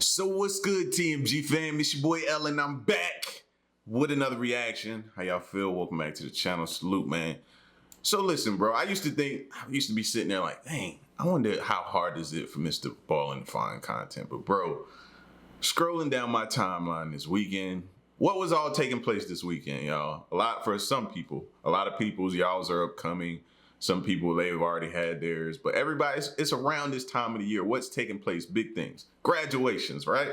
So what's good, TMG fam? It's your boy Ellen. I'm back with another reaction. How y'all feel? Welcome back to the channel. Salute, man. So listen, bro. I used to be sitting there like, dang, I wonder how hard is it for Mr. Ballin to find content. But bro, scrolling down my timeline this weekend, what was all taking place this weekend, y'all? A lot for some people. A lot of people's y'all's are upcoming. Some people, they've already had theirs, but everybody's, it's around this time of the year. What's taking place? Big things. Graduations, right?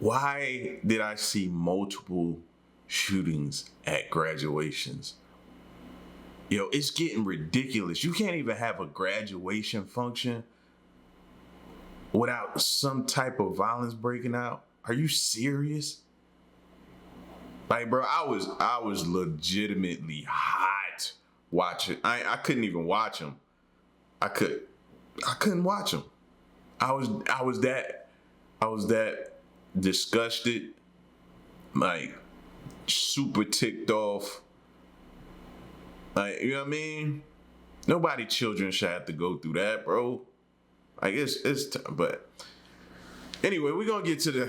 Why did I see multiple shootings at graduations? Yo, it's getting ridiculous. You can't even have a graduation function without some type of violence breaking out. Are you serious? Like, bro, I was legitimately hot watching. I couldn't even watch them. I couldn't watch them. I was that disgusted, like super ticked off. Like, you know what I mean? Nobody children should have to go through that, bro. Like but anyway, we're gonna get to the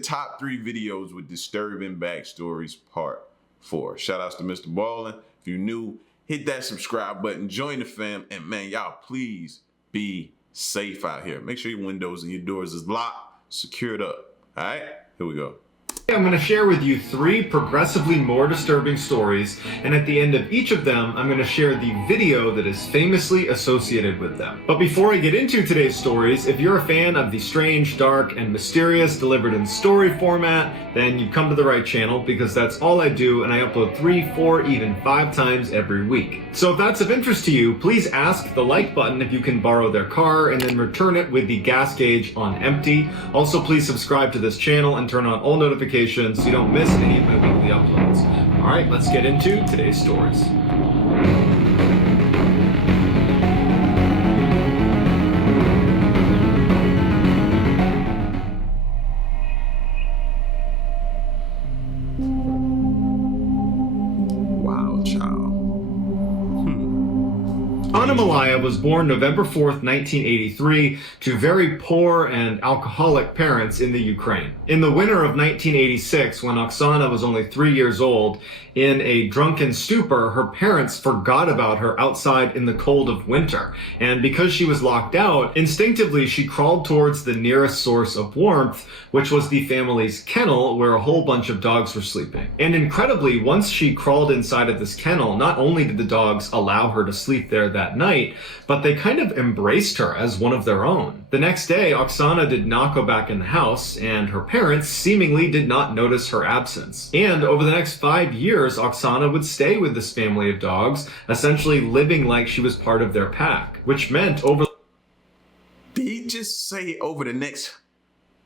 top 3 videos with disturbing backstories part 4. Shout outs to Mr. Ballin. If you're new, hit that subscribe button, join the fam, and man, y'all please be safe out here. Make sure your windows and your doors is locked, secured up. All right, here we go. I'm going to share with you 3 progressively more disturbing stories, and at the end of each of them, I'm going to share the video that is famously associated with them. But before I get into today's stories, if you're a fan of the strange, dark, and mysterious delivered in story format, then you've come to the right channel, because that's all I do, and I upload 3, 4, even 5 times every week. So if that's of interest to you, please ask the like button if you can borrow their car, and then return it with the gas gauge on empty. Also, please subscribe to this channel and turn on all notifications so you don't miss any of my weekly uploads. All right, let's get into today's stories. Wow, child. Oksana Malaya was born November 4th, 1983, to very poor and alcoholic parents in the Ukraine. In the winter of 1986, when Oksana was only 3 years old, in a drunken stupor, her parents forgot about her outside in the cold of winter. And because she was locked out, instinctively she crawled towards the nearest source of warmth, which was the family's kennel, where a whole bunch of dogs were sleeping. And incredibly, once she crawled inside of this kennel, not only did the dogs allow her to sleep there that night, but they kind of embraced her as one of their own. The next day, Oksana did not go back in the house, and her parents seemingly did not notice her absence. And over the next 5 years, Oksana would stay with this family of dogs, essentially living like she was part of their pack, which meant over... Did he just say over the next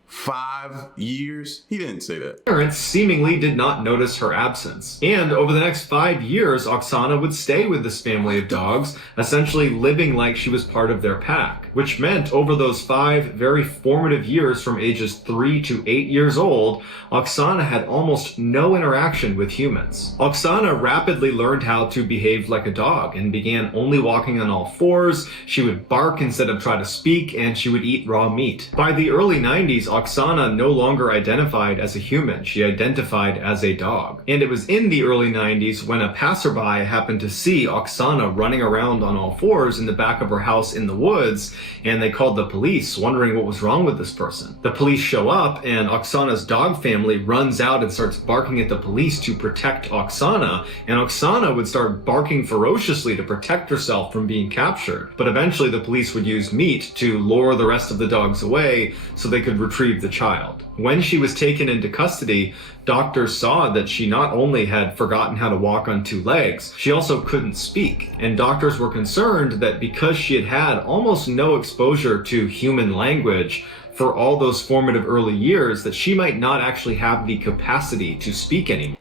5 years? He didn't say that. Parents seemingly did not notice her absence. And over the next 5 years, Oksana would stay with this family of dogs, essentially living like she was part of their pack, which meant over those 5 very formative years from ages 3 to 8 years old, Oksana had almost no interaction with humans. Oksana rapidly learned how to behave like a dog and began only walking on all 4s. She would bark instead of try to speak, and she would eat raw meat. By the early 90s, Oksana no longer identified as a human. She identified as a dog. And it was in the early 90s when a passerby happened to see Oksana running around on all 4s in the back of her house in the woods, and they called the police, wondering what was wrong with this person. The police show up, and Oksana's dog family runs out and starts barking at the police to protect Oksana, and Oksana would start barking ferociously to protect herself from being captured. But eventually the police would use meat to lure the rest of the dogs away so they could retrieve the child. When she was taken into custody, doctors saw that she not only had forgotten how to walk on 2 legs, she also couldn't speak. And doctors were concerned that because she had had almost no exposure to human language for all those formative early years, that she might not actually have the capacity to speak anymore.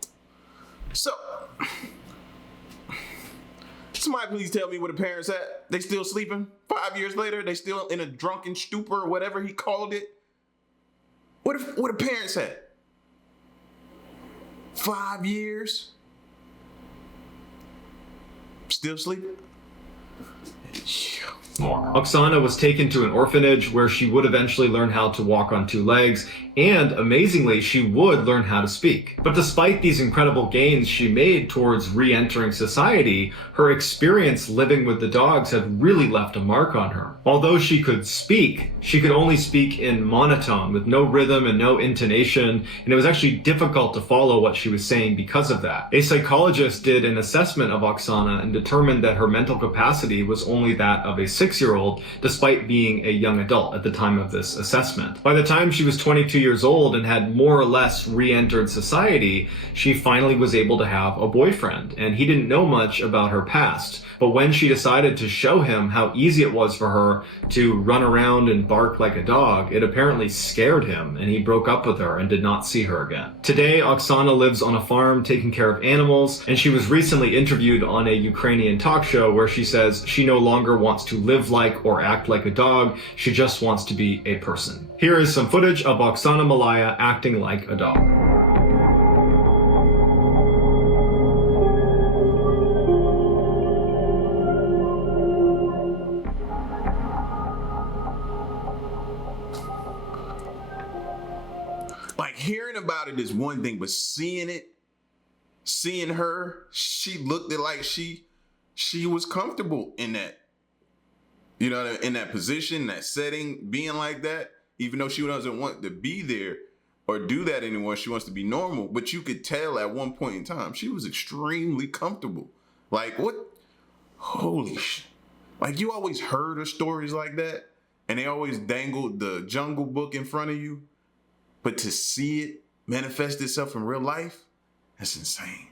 So, somebody please tell me where the parents at? They still sleeping? 5 years later, they still in a drunken stupor or whatever he called it? Where the parents at? 5 years? Still sleeping? more. Oksana was taken to an orphanage where she would eventually learn how to walk on two legs, and amazingly, she would learn how to speak. But despite these incredible gains she made towards re-entering society, her experience living with the dogs had really left a mark on her. Although she could speak, she could only speak in monotone with no rhythm and no intonation, and it was actually difficult to follow what she was saying because of that. A psychologist did an assessment of Oksana and determined that her mental capacity was only that of a 6-year-old, despite being a young adult at the time of this assessment. By the time she was 22 years old and had more or less re-entered society, she finally was able to have a boyfriend, and he didn't know much about her past. But when she decided to show him how easy it was for her to run around and bark like a dog, it apparently scared him, and he broke up with her and did not see her again. Today, Oksana lives on a farm taking care of animals, and she was recently interviewed on a Ukrainian talk show where she says she no longer wants to live like or act like a dog, she just wants to be a person. Here is some footage of Oksana Malaya acting like a dog. Like, hearing about it is one thing, but seeing her, she looked like she was comfortable in that, you know, in that position, that setting, being like that, even though she doesn't want to be there or do that anymore. She wants to be normal, but you could tell at one point in time, she was extremely comfortable. Like, what? Holy shit. Like, you always heard of stories like that, and they always dangled the Jungle Book in front of you. But to see it manifest itself in real life, that's insane.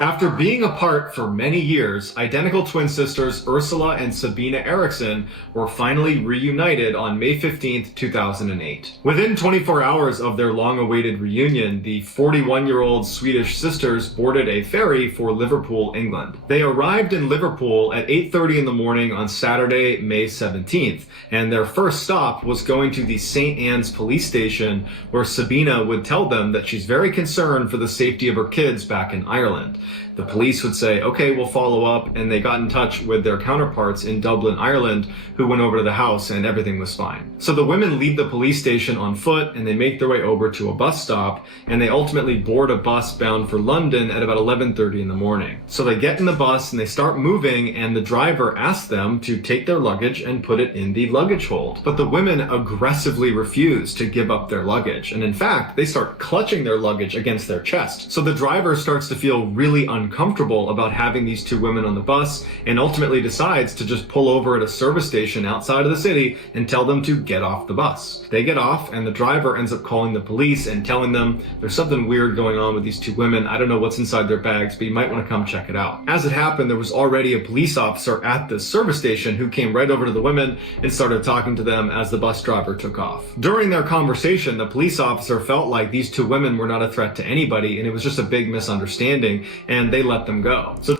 After being apart for many years, identical twin sisters Ursula and Sabina Eriksson were finally reunited on May 15th, 2008. Within 24 hours of their long-awaited reunion, the 41-year-old Swedish sisters boarded a ferry for Liverpool, England. They arrived in Liverpool at 8:30 in the morning on Saturday, May 17th, and their first stop was going to the St. Anne's police station, where Sabina would tell them that she's very concerned for the safety of her kids back in Ireland. The police would say, okay, we'll follow up, and they got in touch with their counterparts in Dublin, Ireland, who went over to the house and everything was fine. So the women leave the police station on foot and they make their way over to a bus stop, and they ultimately board a bus bound for London at about 11:30 in the morning. So they get in the bus and they start moving, and the driver asks them to take their luggage and put it in the luggage hold. But the women aggressively refuse to give up their luggage, and in fact, they start clutching their luggage against their chest. So the driver starts to feel really uncomfortable about having these two women on the bus, and ultimately decides to just pull over at a service station outside of the city and tell them to get off the bus. They get off, and the driver ends up calling the police and telling them there's something weird going on with these two women. I don't know what's inside their bags, but you might want to come check it out. As it happened, there was already a police officer at the service station who came right over to the women and started talking to them as the bus driver took off. During their conversation, the police officer felt like these two women were not a threat to anybody, and it was just a big misunderstanding, and they let them go. So,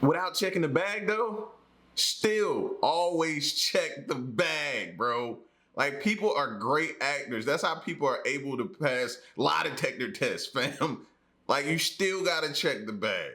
without checking the bag though, still always check the bag, bro. Like, people are great actors. That's how people are able to pass lie detector tests, fam. Like, you still gotta check the bag.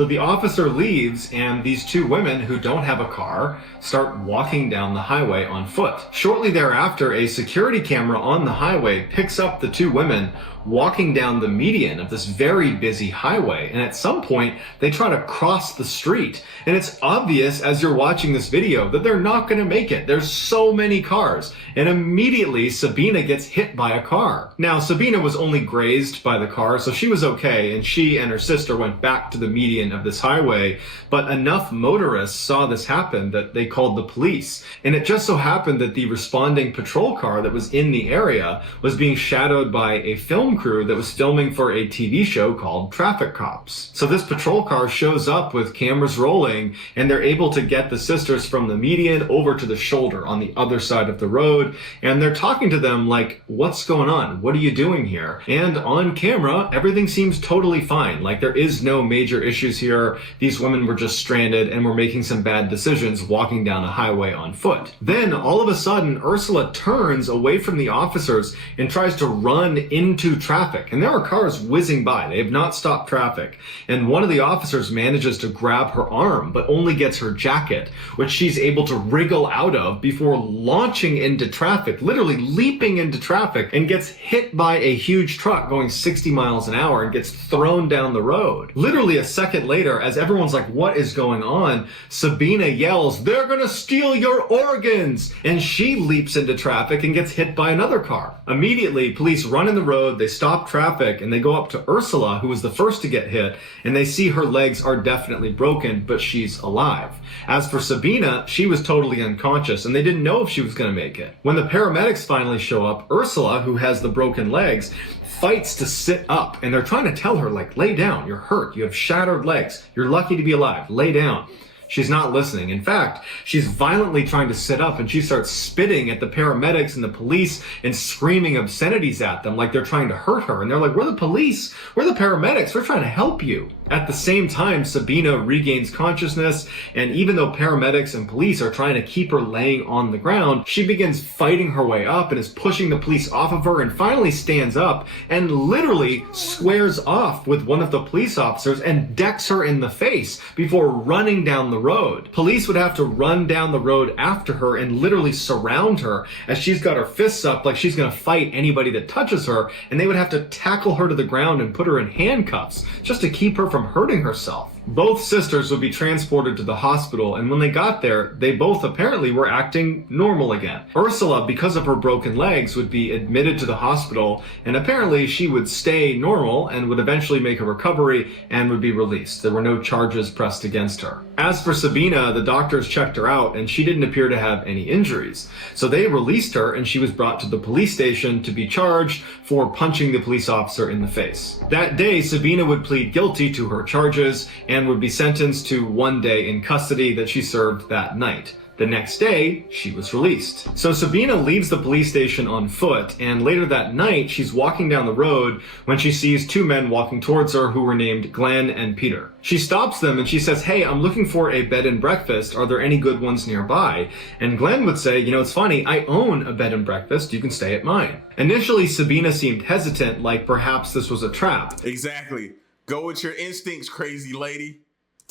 So the officer leaves, and these two women who don't have a car start walking down the highway on foot. Shortly thereafter, a security camera on the highway picks up the two women walking down the median of this very busy highway, and at some point they try to cross the street, and it's obvious as you're watching this video that they're not going to make it. There's so many cars, and immediately Sabina gets hit by a car. Now, Sabina was only grazed by the car, so she was okay, and she and her sister went back to the median of this highway, but enough motorists saw this happen that they called the police, and it just so happened that the responding patrol car that was in the area was being shadowed by a film crew that was filming for a TV show called Traffic Cops. So this patrol car shows up with cameras rolling, and they're able to get the sisters from the median over to the shoulder on the other side of the road, and they're talking to them like, what's going on? What are you doing here? And on camera, everything seems totally fine. Like, there is no major issues issues here. These women were just stranded and were making some bad decisions walking down a highway on foot. Then all of a sudden, Ursula turns away from the officers and tries to run into traffic. And there are cars whizzing by. They have not stopped traffic. And one of the officers manages to grab her arm, but only gets her jacket, which she's able to wriggle out of before launching into traffic, literally leaping into traffic, and gets hit by a huge truck going 60 miles an hour and gets thrown down the road. Literally a second later, as everyone's like, what is going on? Sabina yells, "They're gonna steal your organs!" And she leaps into traffic and gets hit by another car. Immediately, police run in the road, they stop traffic, and they go up to Ursula, who was the first to get hit, and they see her legs are definitely broken, but she's alive. As for Sabina, she was totally unconscious, and they didn't know if she was going to make it. When the paramedics finally show up, Ursula, who has the broken legs, fights to sit up, and they're trying to tell her, like, lay down, you're hurt, you have shattered legs, you're lucky to be alive, lay down. She's not listening. In fact, she's violently trying to sit up, and she starts spitting at the paramedics and the police and screaming obscenities at them like they're trying to hurt her. And they're like, we're the police, we're the paramedics, we're trying to help you. At the same time, Sabina regains consciousness, and even though paramedics and police are trying to keep her laying on the ground, she begins fighting her way up and is pushing the police off of her, and finally stands up and literally squares off with one of the police officers and decks her in the face before running down the road. Police would have to run down the road after her and literally surround her as she's got her fists up like she's going to fight anybody that touches her, and they would have to tackle her to the ground and put her in handcuffs just to keep her from hurting herself. Both sisters would be transported to the hospital, and when they got there, they both apparently were acting normal again. Ursula, because of her broken legs, would be admitted to the hospital, and apparently she would stay normal and would eventually make a recovery and would be released. There were no charges pressed against her. As for Sabina, the doctors checked her out, and she didn't appear to have any injuries. So they released her, and she was brought to the police station to be charged for punching the police officer in the face. That day, Sabina would plead guilty to her charges and would be sentenced to 1 day in custody that she served that night. The next day, she was released. So Sabina leaves the police station on foot, and later that night, she's walking down the road when she sees two men walking towards her who were named Glenn and Peter. She stops them and she says, "Hey, I'm looking for a bed and breakfast. Are there any good ones nearby?" And Glenn would say, "You know, it's funny, I own a bed and breakfast. You can stay at mine." Initially, Sabina seemed hesitant, like perhaps this was a trap. Exactly. Go with your instincts, crazy lady.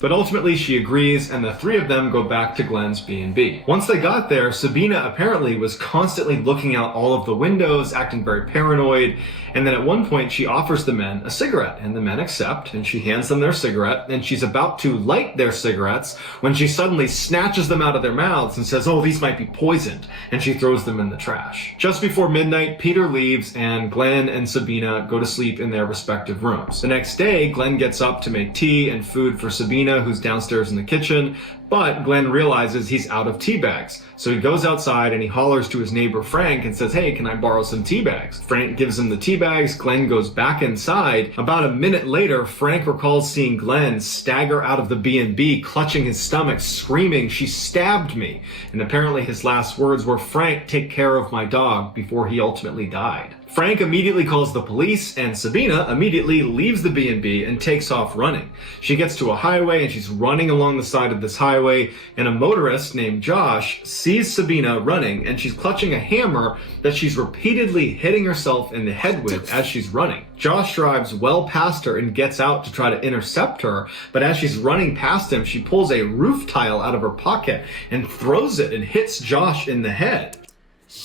But ultimately she agrees, and the three of them go back to Glenn's B&B. Once they got there, Sabina apparently was constantly looking out all of the windows, acting very paranoid, and then at one point she offers the men a cigarette, and the men accept, and she hands them their cigarette, and she's about to light their cigarettes when she suddenly snatches them out of their mouths and says, "Oh, these might be poisoned," and she throws them in the trash. Just before midnight, Peter leaves, and Glenn and Sabina go to sleep in their respective rooms. The next day, Glenn gets up to make tea and food for Sabina, who's downstairs in the kitchen, but Glenn realizes he's out of tea bags. So he goes outside and he hollers to his neighbor Frank and says, "Hey, can I borrow some tea bags?" Frank gives him the tea bags. Glenn goes back inside. About a minute later, Frank recalls seeing Glenn stagger out of the B&B, clutching his stomach, screaming, "She stabbed me." And apparently his last words were, "Frank, take care of my dog," before he ultimately died. Frank immediately calls the police, and Sabina immediately leaves the B&B and takes off running. She gets to a highway and she's running along the side of this highway, and a motorist named Josh sees Sabina running, and she's clutching a hammer that she's repeatedly hitting herself in the head with as she's running. Josh drives well past her and gets out to try to intercept her, but as she's running past him, she pulls a roof tile out of her pocket and throws it and hits Josh in the head.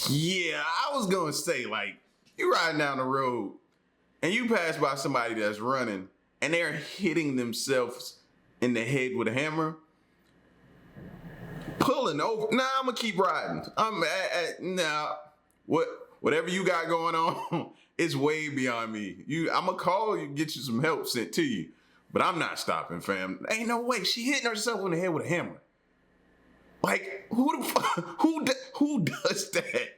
Yeah, I was gonna say, like, you riding down the road and you pass by somebody that's running and they're hitting themselves in the head with a hammer, pulling over. Nah, I'm gonna keep riding. Whatever you got going on, it's way beyond me. I'm gonna call you, get you some help sent to you, but I'm not stopping, fam. Ain't no way. She hitting herself in the head with a hammer. Like, who does that?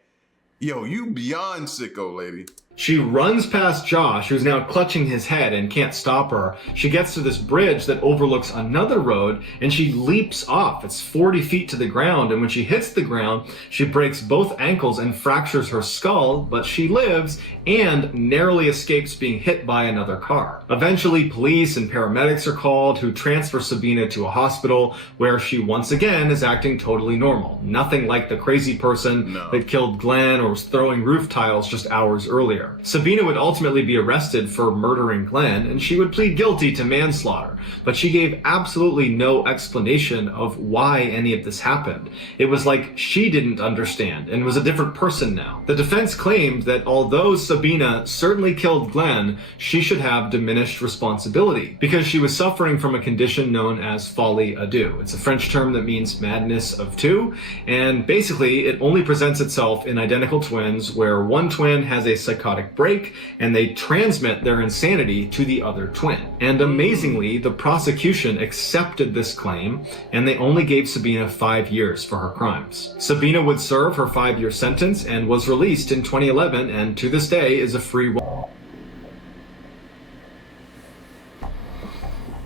Yo, you beyond sicko, lady. She runs past Josh, who's now clutching his head and can't stop her. She gets to this bridge that overlooks another road, and she leaps off. It's 40 feet to the ground, and when she hits the ground, she breaks both ankles and fractures her skull, but she lives and narrowly escapes being hit by another car. Eventually, police and paramedics are called, who transfer Sabina to a hospital where she once again is acting totally normal. Nothing like the crazy person that killed Glenn or was throwing roof tiles just hours earlier. Sabina would ultimately be arrested for murdering Glenn, and she would plead guilty to manslaughter, but she gave absolutely no explanation of why any of this happened. It was like she didn't understand and was a different person now. The defense claimed that although Sabina certainly killed Glenn, she should have diminished responsibility because she was suffering from a condition known as folie à deux. It's a French term that means madness of two, and basically it only presents itself in identical twins where one twin has a psychotic break and they transmit their insanity to the other twin. And amazingly, the prosecution accepted this claim and they only gave Sabina 5 years for her crimes. Sabina would serve her 5-year sentence and was released in 2011 and to this day is a free woman.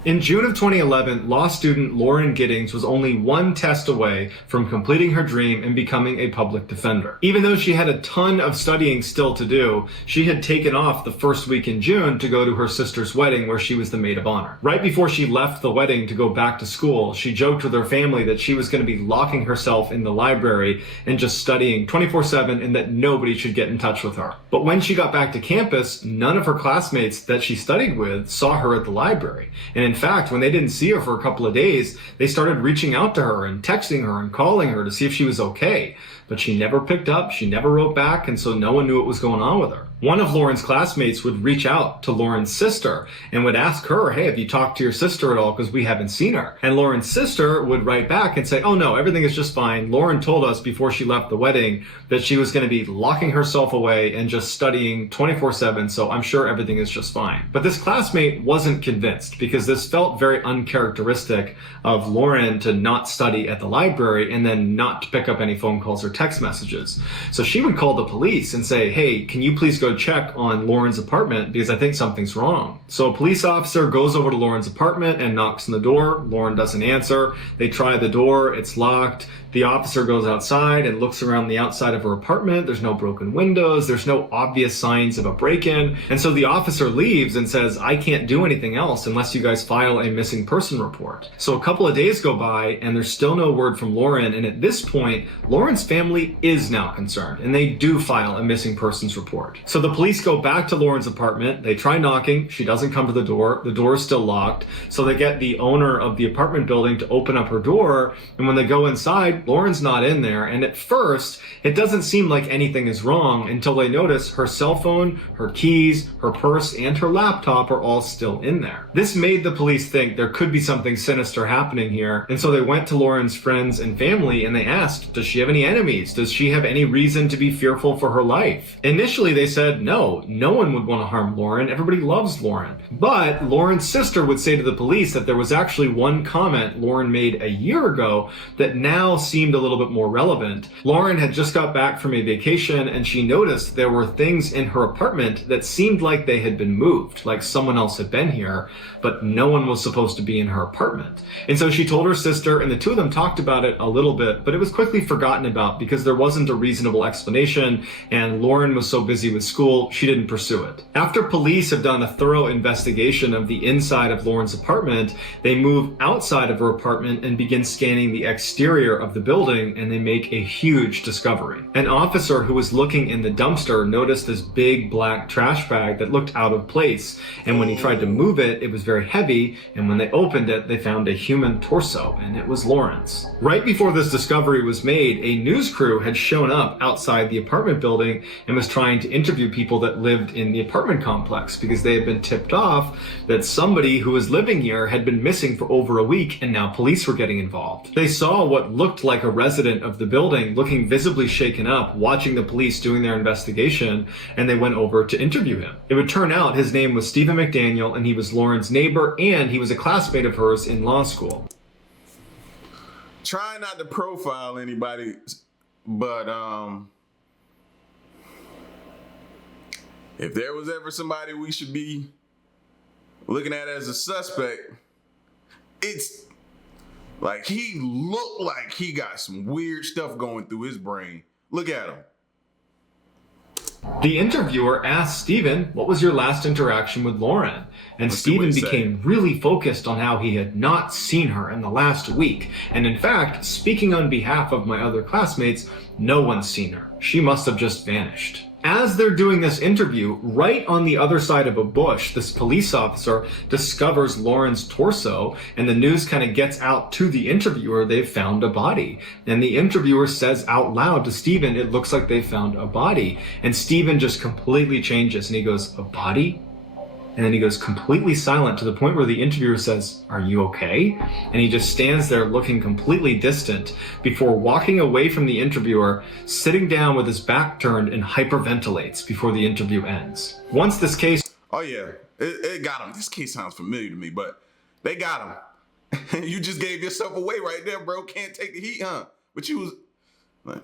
In June of 2011, law student Lauren Giddings was only one test away from completing her dream and becoming a public defender. Even though she had a ton of studying still to do, she had taken off the first week in June to go to her sister's wedding where she was the maid of honor. Right before she left the wedding to go back to school, she joked with her family that she was going to be locking herself in the library and just studying 24/7 and that nobody should get in touch with her. But when she got back to campus, none of her classmates that she studied with saw her at the library. And in fact, when they didn't see her for a couple of days, they started reaching out to her and texting her and calling her to see if she was okay. But she never picked up, she never wrote back, and so no one knew what was going on with her. One of Lauren's classmates would reach out to Lauren's sister and would ask her, hey, have you talked to your sister at all? Because we haven't seen her. And Lauren's sister would write back and say, oh no, everything is just fine. Lauren told us before she left the wedding that she was going to be locking herself away and just studying 24/7, so I'm sure everything is just fine. But this classmate wasn't convinced because this felt very uncharacteristic of Lauren to not study at the library and then not to pick up any phone calls or text messages. So she would call the police and say, hey, can you please go check on Lauren's apartment because I think something's wrong. So a police officer goes over to Lauren's apartment and knocks on the door. Lauren doesn't answer. They try the door. It's locked. The officer goes outside and looks around the outside of her apartment. There's no broken windows. There's no obvious signs of a break-in. And so the officer leaves and says, I can't do anything else unless you guys file a missing person report. So a couple of days go by and there's still no word from Lauren. And at this point, Lauren's family is now concerned and they do file a missing persons report. So the police go back to Lauren's apartment. They try knocking. She doesn't come to the door. The door is still locked. So they get the owner of the apartment building to open up her door. And when they go inside, Lauren's not in there, and at first, it doesn't seem like anything is wrong until they notice her cell phone, her keys, her purse, and her laptop are all still in there. This made the police think there could be something sinister happening here, and so they went to Lauren's friends and family and they asked, does she have any enemies? Does she have any reason to be fearful for her life? Initially, they said no one would want to harm Lauren. Everybody loves Lauren. But Lauren's sister would say to the police that there was actually one comment Lauren made a year ago that now seemed a little bit more relevant. Lauren had just got back from a vacation and she noticed there were things in her apartment that seemed like they had been moved, like someone else had been here, but no one was supposed to be in her apartment. And so she told her sister and the two of them talked about it a little bit, but it was quickly forgotten about because there wasn't a reasonable explanation and Lauren was so busy with school, she didn't pursue it. After police have done a thorough investigation of the inside of Lauren's apartment, they move outside of her apartment and begin scanning the exterior of the building, and they make a huge discovery. An officer who was looking in the dumpster noticed this big black trash bag that looked out of place, and when he tried to move it, it was very heavy, and when they opened it, they found a human torso, and it was Lauren's. Right before this discovery was made, a news crew had shown up outside the apartment building and was trying to interview people that lived in the apartment complex because they had been tipped off that somebody who was living here had been missing for over a week, and now police were getting involved. They saw what looked like a resident of the building looking visibly shaken up, watching the police doing their investigation, and they went over to interview him. It would turn out his name was Stephen McDaniel, and he was Lauren's neighbor, and he was a classmate of hers in law school. Trying not to profile anybody, but If there was ever somebody we should be looking at as a suspect, it's like he looked like he got some weird stuff going through his brain. Look at him. The interviewer asked Steven, what was your last interaction with Lauren? And Steven became really focused on how he had not seen her in the last week. And in fact, speaking on behalf of my other classmates, no one's seen her. She must have just vanished. As they're doing this interview, right on the other side of a bush, this police officer discovers Lauren's torso, and the news kind of gets out to the interviewer they've found a body. And the interviewer says out loud to Steven, it looks like they found a body. And Steven just completely changes, and he goes, a body? And then he goes completely silent to the point where the interviewer says, are you okay? And he just stands there looking completely distant before walking away from the interviewer, sitting down with his back turned and hyperventilates before the interview ends. Once this case... Oh yeah, it got him. This case sounds familiar to me, but they got him. You just gave yourself away right there, bro. Can't take the heat, huh? But you was...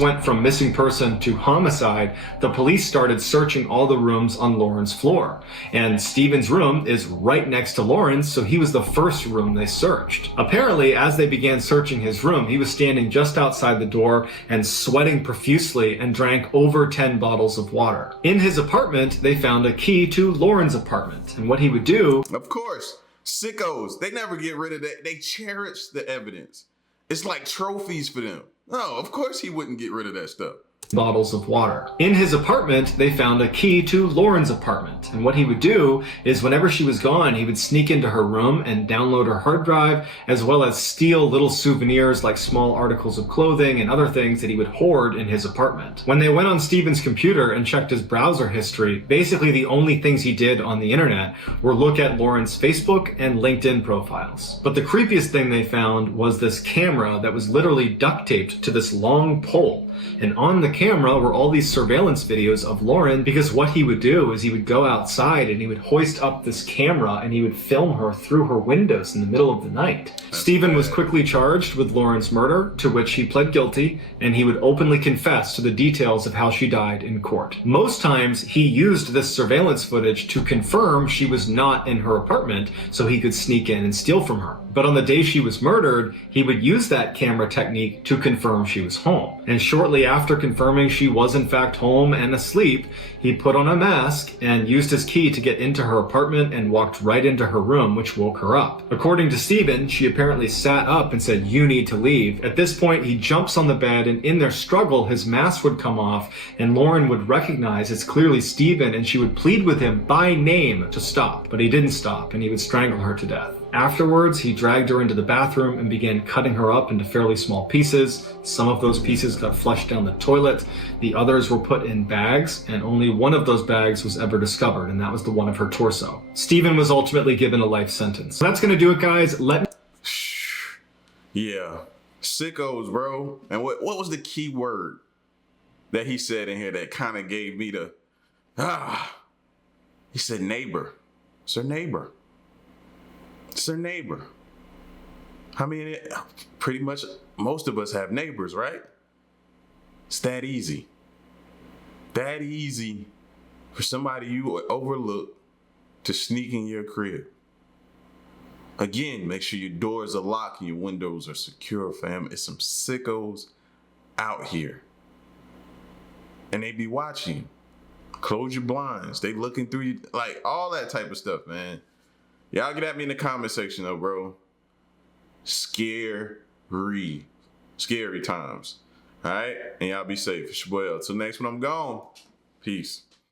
went from missing person to homicide, the police started searching all the rooms on Lauren's floor. And Steven's room is right next to Lauren's, so he was the first room they searched. Apparently, as they began searching his room, he was standing just outside the door and sweating profusely and drank over 10 bottles of water. In his apartment, they found a key to Lauren's apartment. And what he would do... Of course, sickos, they never get rid of that. They cherish the evidence. It's like trophies for them. No, of course he wouldn't get rid of that stuff. Bottles of water. In his apartment, they found a key to Lauren's apartment. And what he would do is whenever she was gone, he would sneak into her room and download her hard drive, as well as steal little souvenirs like small articles of clothing and other things that he would hoard in his apartment. When they went on Steven's computer and checked his browser history, basically the only things he did on the internet were look at Lauren's Facebook and LinkedIn profiles. But the creepiest thing they found was this camera that was literally duct taped to this long pole. And on the camera were all these surveillance videos of Lauren, because what he would do is he would go outside and he would hoist up this camera and he would film her through her windows in the middle of the night. Steven was quickly charged with Lauren's murder, to which he pled guilty, and he would openly confess to the details of how she died in court. Most times he used this surveillance footage to confirm she was not in her apartment so he could sneak in and steal from her. But on the day she was murdered, he would use that camera technique to confirm she was home. And shortly after confirming she was in fact home and asleep, he put on a mask and used his key to get into her apartment and walked right into her room, which woke her up. According to Steven, she apparently sat up and said, "You need to leave." At this point, he jumps on the bed, and in their struggle, his mask would come off, and Lauren would recognize it's clearly Steven, and she would plead with him by name to stop. But he didn't stop, and he would strangle her to death. Afterwards, he dragged her into the bathroom and began cutting her up into fairly small pieces. Some of those pieces got flushed down the toilet. The others were put in bags, and only one of those bags was ever discovered, and that was the one of her torso. Steven was ultimately given a life sentence. So that's gonna do it, guys. Yeah, sickos, bro. And what was the key word that he said in here that kind of gave me the, he said neighbor. It's her neighbor. It's her neighbor. I mean, pretty much most of us have neighbors, right? It's that easy. That easy for somebody you overlook to sneak in your crib. Again, make sure your doors are locked and your windows are secure, fam. It's some sickos out here. And they be watching you. Close your blinds. They looking through you, like all that type of stuff, man. Y'all get at me in the comment section though, bro. Scary times. All right? And y'all be safe. It's your boy L. Till next one, I'm gone. Peace.